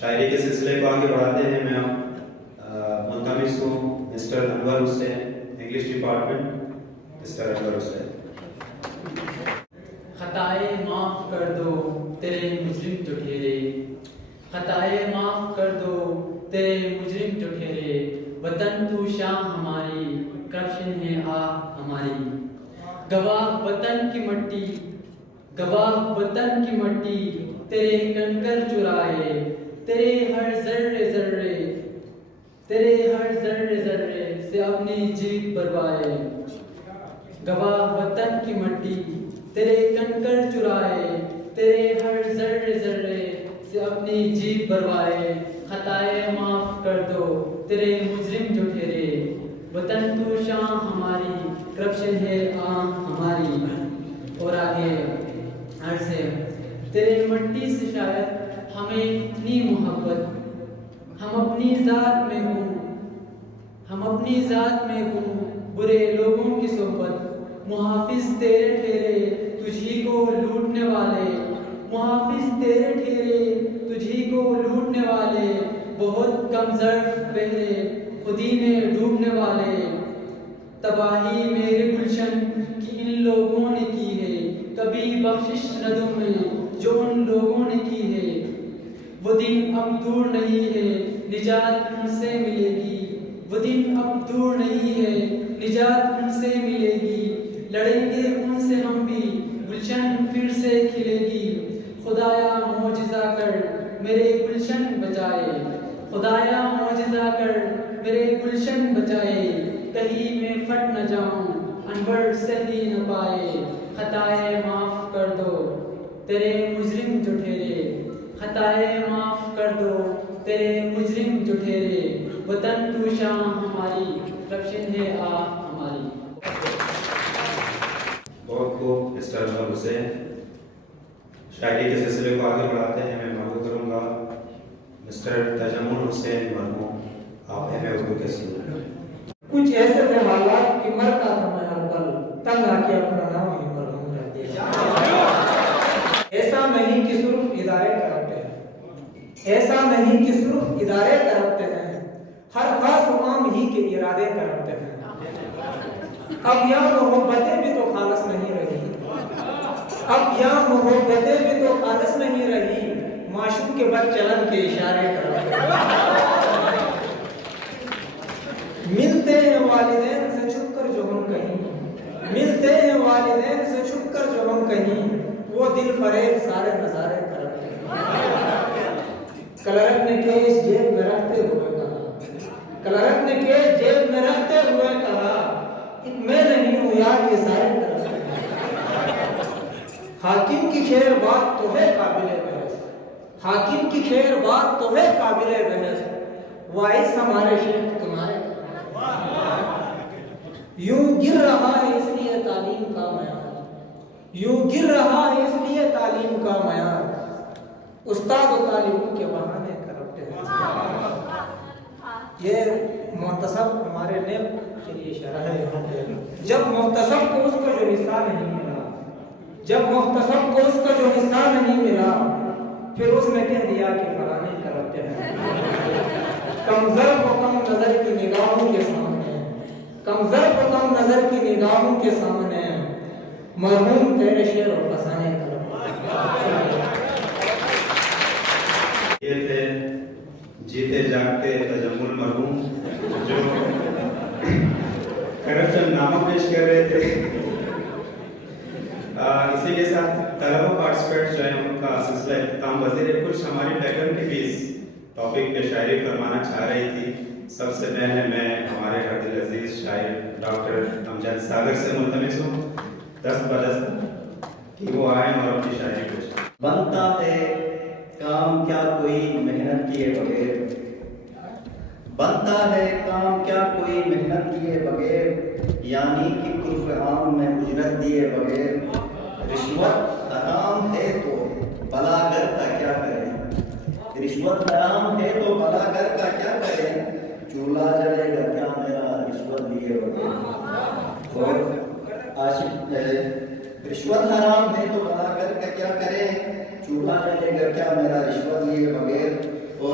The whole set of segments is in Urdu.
شاعری کے سلسلے کو آگے بڑھاتے ہیں. میں منتمس ہوں مسٹر انور حسین, انگلش ڈپارٹمنٹ. مسٹر انور حسین. خطائیں معاف کر دو تیرے مجرم جو ٹھہرے, خطائیں معاف کر دو تیرے مجرم جو ٹھہرے, وطن تو شان ہماری کرپشن ہے آہ ہماری. گواہ وطن کی مٹی, گواہ وطن کی مٹی, تیرے کنکر چرائے, تیرے ہر ذرے ذرے, تیرے ہر ذرے ذرے سے اپنی جیت بروائے. گواہ وطن کی مٹی, تیرے کنکر چرائے, تیرے ہر ذرے ذرے سے اپنی جیت بروائے. خطائیں معاف کر دو تیرے مجرم جو ٹھہرے, وطن تو شان ہماری کرپشن ہے آن ہماری. اور آگے عرض ہے تیرے مٹی سے شاید ہمیں اتنی محبت, ہم اپنی ذات میں ہوں, ہم اپنی ذات میں ہوں برے لوگوں کی صحبت. محافظ تیرے ٹھہرے تجھی کو لوٹنے والے, محافظ تیرے ٹھہرے تجھی کو لوٹنے والے. بہت کم ظرف پہلے خودی میں ڈوبنے والے. تباہی میرے گلشن کی ان لوگوں نے کی ہے, کبھی بخشش نہ دوں میں جو ان لوگوں نے کی ہے. وہ دن اب دور نہیں ہے نجات ان سے ملے گی, وہ دن اب دور نہیں ہے نجات ان سے ملے گی. لڑیں گے ان سے ہم بھی گلشن پھر سے کھلے گی. خدایا معجزہ کر میرے گلشن بچائے, خدایا معجزہ کر میرے گلشن بچائے. کہیں میں پھٹ نہ جاؤں انور سہ ہی نہ پائے. خطائیں معاف کر دو تیرے مجرم جو ٹھہرے, خطائیں معاف کر دو تیرے مجرم جو ٹھہرے. وطن تو شان ہماری کرپشن ہے آہ ہماری. بہت خوب مسٹر انور حسین. شاعری کے سلسلے کو آگے بڑھاتے ہیں. میں معلوم کروں گا مسٹر تجمل حسین مرحوم, آپ ایم اے اردو کے اسٹوڈنٹ. کچھ ایسے تھے حالات کہ مرتا تھا میں ہر پل, تنگ آ کے اپنا نام ہی مرحوم رہ دیا. ایسا نہیں کہ صرف ادارے کرپٹ ہیں, ایسا نہیں کہ صرف ادارے کرپٹ ہیں, ہر خاص عوام ہی کے ارادے کرپٹ ہیں. اب یہاں محبتیں بھی تو خالص نہیں رہی, اب یہاں محبتیں بھی تو خالص نہیں رہی, معشوق کے بد چلن کے اشارے کرپٹ ہیں. ملتے ہیں والدین سے چھپ کر جو ہم کہیں, ملتے ہیں والدین سے چھپ کر جو ہم کہیں, وہ دل فریب سارے نظارے کرپٹ ہیں. کلرک نے کیس جیب میں رکھتے ہوئے کہا, کلرک نے کیس جیب میں رکھتے ہوئے کہا, میں نہیں ہوں یار یہ سارے کرپٹ ہیں. حاکم کی خیر بات تو ہے قابل بحث, حاکم کی خیر بات تو ہے قابل بحث, وائس ہمارے شیخ تمہارے. یوں گر رہا ہے اس لیے تعلیم کا معیار, یوں گر رہا ہے اس لیے تعلیم کا معیار, استاد و طالبوں کے بہانے کرپٹ ہیں. یہ محتسب ہمارے نیب کے لیے شرح ہے. جب محتسب کو اس کا جو حصہ نہیں ملا, جب محتسب کو اس کا جو حصہ نہیں ملا, پھر اس نے کہہ دیا کہ فلانے کرپٹ ہیں. کم ظرف و کم نظر کی نگاہوں کے سامنے, کم ظرف و کم نظر کی نگاہوں کے سامنے, مرحوم تیرے شعر و فسانے کرپٹ. یہ تھے جیتے جاگتے تجمل مرحوم جو کرپشن نامہ پیش کر رہے تھے. اسی کے ساتھ طلبہ پارٹیسپیٹ جو ہے ان کا سلسلہ اختتام وزیر کچھ ہماری فیکلٹی بھی اس ٹاپک پہ شاعری فرمانا چاہ رہی تھی. سب سے پہلے میں ہمارے عبد العزیز شاعر ڈاکٹر امجد ساگر سے ملتمس ہوں دست بدست کہ وہ آئیں اور اپنی شاعری پیش کریں. بنتا ہے کام کیا کوئی محنت کیے بغیر, بنتا ہے کام کیا کوئی محنت کیے بغیر, یعنی کہ کلف عام میں اجرت دیے بغیر. رشوت حرام ہے تو بلا گھر کا کیا کریں, رشوت حرام ہے تو بلا گھر کا کیا کریں, چولہا جلے گا کیا میرا رشوت لیے بغیر. اور عاشق رشوت حرام ہے تو بلا گھر کا کیا کریں, چولہا جلے گا کیا میرا رشوت لیے بغیر. اور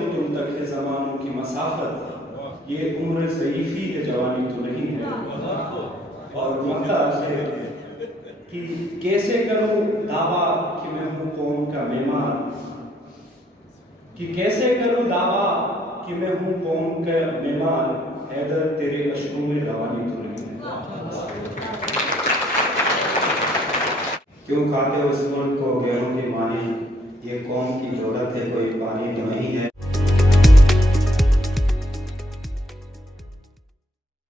دور تم تک ہے زمانوں کی مسافت یہ عمر ضعیفی ہے جوانی تو نہیں ہے اور مطلب ہے کہ کیسے کروں دعویٰ کہ میں ہوں قوم کا معمار کہ کیسے کروں دعویٰ کہ میں ہوں قوم کا معمار حیدر تیرے اشکوں میں روانی تو نہیں ہے کیوں کھاتے اس ملک کو گیہوں کی مانی یہ قوم کی دولت ہے کوئی پانی تو نہیں ہے